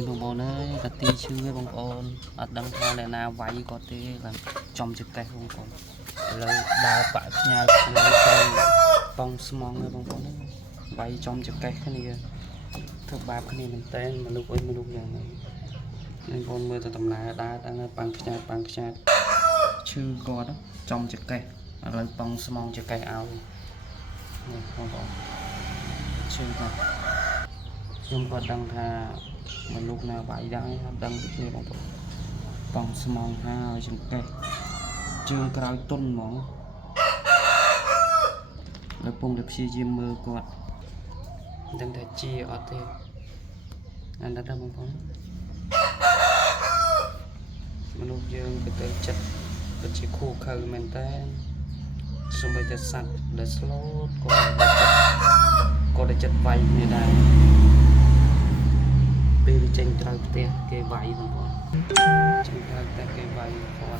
នេះបងប្អូនអើយតាទីឈឺឯងបងប្អូនអត់ដឹងថាអ្នកណាវាយគាត់ទេឡើងចំចកេះបងប្អូនឥឡូវដើរបាក់ផ្ញើគ្នាត្រូវបងស្មងឯងបងប្អូនវាយចំចកេះគ្នាធ្វើបាបគ្នាមែនតើមនុស្សអុយមនុស្សយ៉ាងនេះបងប្អូនមើលទៅដំណើរដើរដល់ប៉ាំងខ្ញាតឈឺគាត់ចំចកេះឥឡូវបងស្មងចកេះឲ្យនេះបងប្អូនឈឺគាត់ខ្ញុំក៏ដឹងថាមនុស្សណាវាយដែរអត់ដឹងពីគ្នាបងប្អូនបងស្មងហើយចង្កេះជើងក្រោយទុនហ្មងលើពងតែព្យាយាមមើលគាត់មិនដឹងថាជាអត់ទេអានដល់បងប្អូនមនុស្សយើងក៏ទៅចិត្តពិតជាខូខើមែនតើសូម្បីតែសត្វដែលស្លូតក៏តែចិត្តវាយគ្នាដែរពេលចេញក្រៅផ្ទះគេវាយបងប្អូនចេញក្រៅផ្ទះគេវាយគាត់